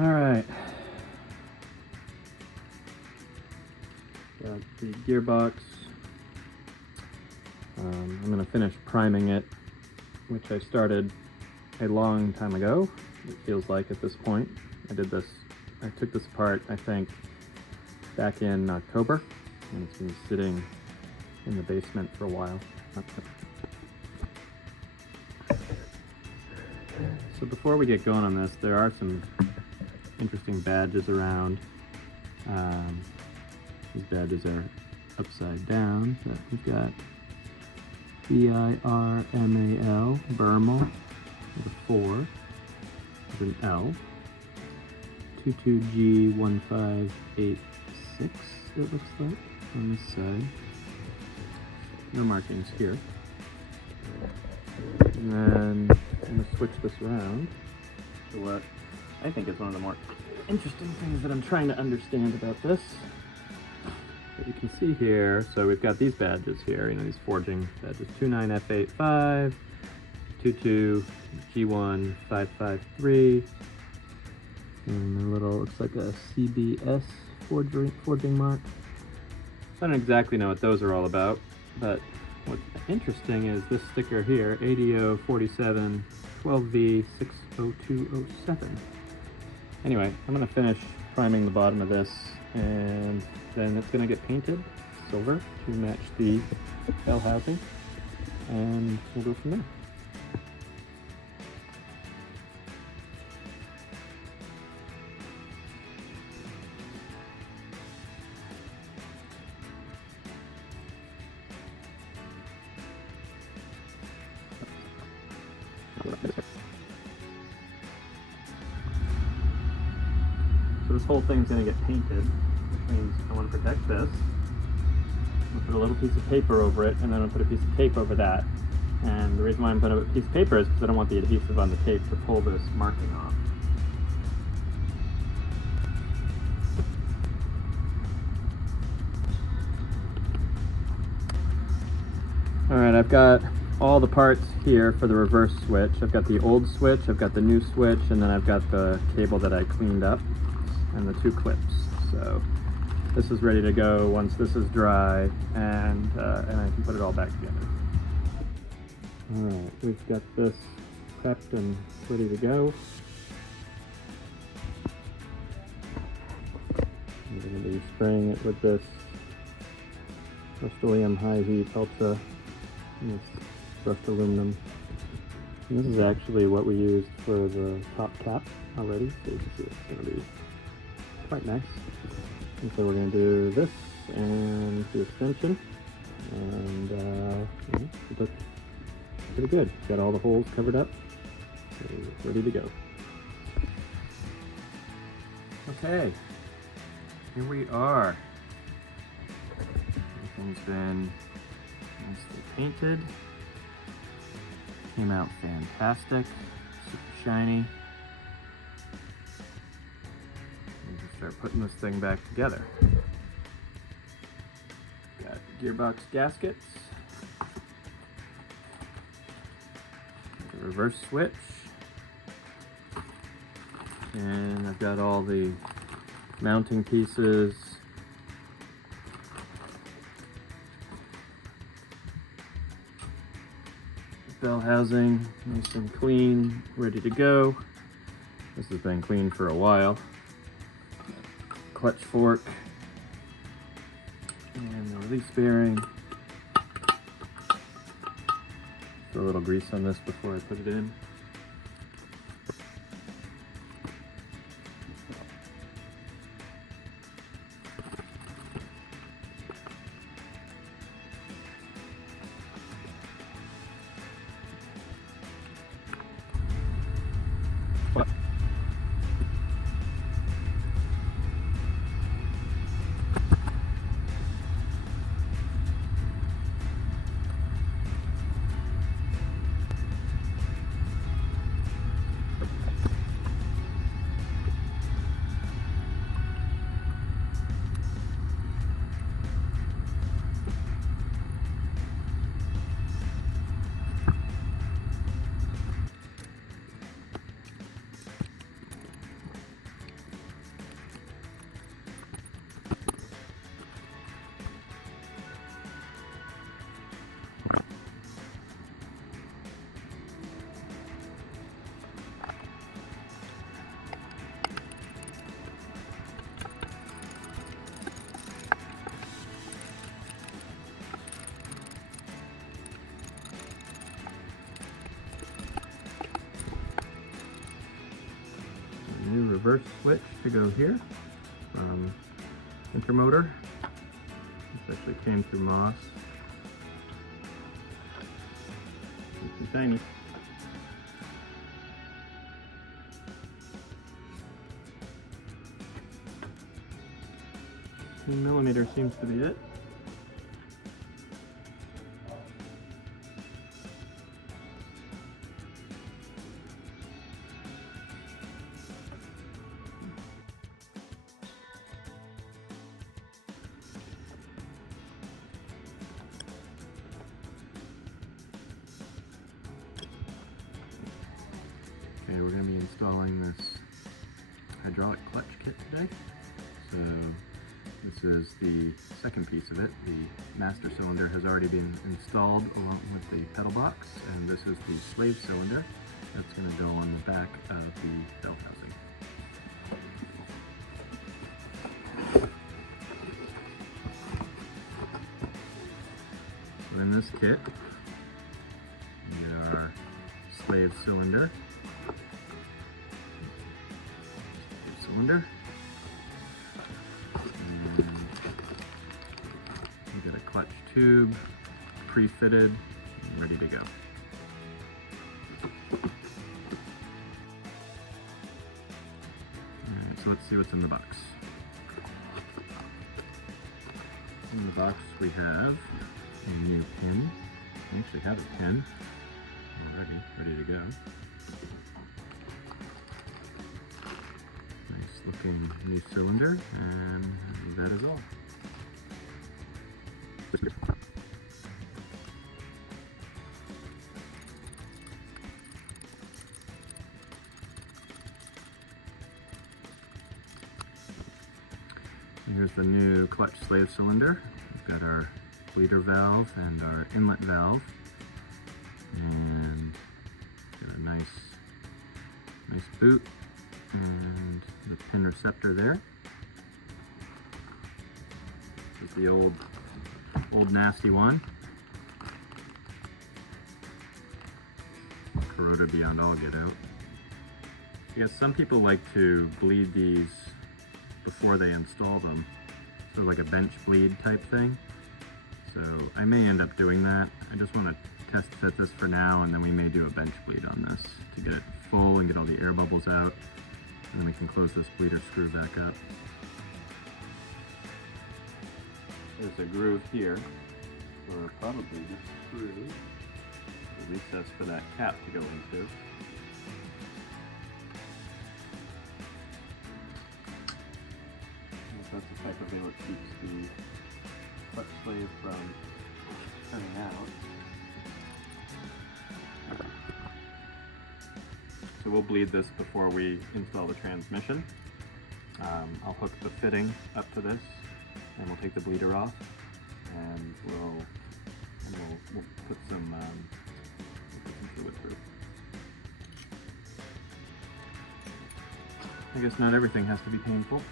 All right. Got the gearbox. I'm going to finish priming it, which I started a long time ago, it feels like at this point. I took this apart, I think, back in October, and it's been sitting in the basement for a while. So before we get going on this, there are some interesting badges around. These badges are upside down. So we've got BIRMAL, Bermal, with a 4, with an L, 22G1586, it looks like, on this side. No markings here. And then I'm going to switch this around to what I think is one of the more interesting things that I'm trying to understand about this. What you can see here, so we've got these badges here, these forging badges, 29F85, 22G1553, and a little, looks like a CBS forging mark. I don't exactly know what those are all about, but what's interesting is this sticker here, ADO 47 12V 60207. Anyway, I'm going to finish priming the bottom of this, and then it's going to get painted silver to match the bell housing, and we'll go from there. So this whole thing's going to get painted, which means I want to protect this. I'm going to put a little piece of paper over it, and then I'm going to put a piece of tape over that. And the reason why I'm putting a piece of paper is because I don't want the adhesive on the tape to pull this marking off. Alright, I've got all the parts here for the reverse switch. I've got the old switch, I've got the new switch, and then I've got the cable that I cleaned up, and the 2 clips. So this is ready to go once this is dry, and I can put it all back together. Alright, we've got this prepped and ready to go. I'm going to be spraying it with this Rust-Oleum High Heat Ultra, and this brushed aluminum. And this is actually what we used for the top cap already, so you can see it's going to be quite nice. And so we're going to do this and the extension, and it looks pretty good. Got all the holes covered up, so it's ready to go. Okay, here we are. Everything's been nicely painted. Came out fantastic, super shiny. Start putting this thing back together. Got gearbox gaskets, the reverse switch, and I've got all the mounting pieces, bell housing, nice and clean, ready to go. This has been cleaned for a while. Clutch fork and the release bearing. Throw a little grease on this before I put it in. reverse switch to go here from Intermotor. This actually came through Moss. It's tiny. 15mm seems to be it. Okay, we're going to be installing this hydraulic clutch kit today. So this is the second piece of it. The master cylinder has already been installed along with the pedal box, and this is the slave cylinder that's going to go on the back of the belt housing. So in this kit, we get our slave cylinder, and we got a clutch tube pre-fitted and ready to go. Alright, so let's see what's in the box. In the box we have a new pin. We actually have a pin already ready to go. Looking new cylinder, and that is all. Here's the new clutch slave cylinder. We've got our bleeder valve and our inlet valve, and got a nice boot and the pin receptor there. This is the old nasty one. Corroded beyond all get out. I guess some people like to bleed these before they install them, sort of like a bench bleed type thing. So I may end up doing that. I just want to test fit this for now, and then we may do a bench bleed on this to get it full and get all the air bubbles out. And then we can close this bleeder screw back up. There's a groove here for probably this screw, the recess for that cap to go into. That's effectively what keeps the clutch slave from turning out. So we'll bleed this before we install the transmission. I'll hook the fitting up to this, and we'll take the bleeder off, and we'll put some fluid through. I guess not everything has to be painful.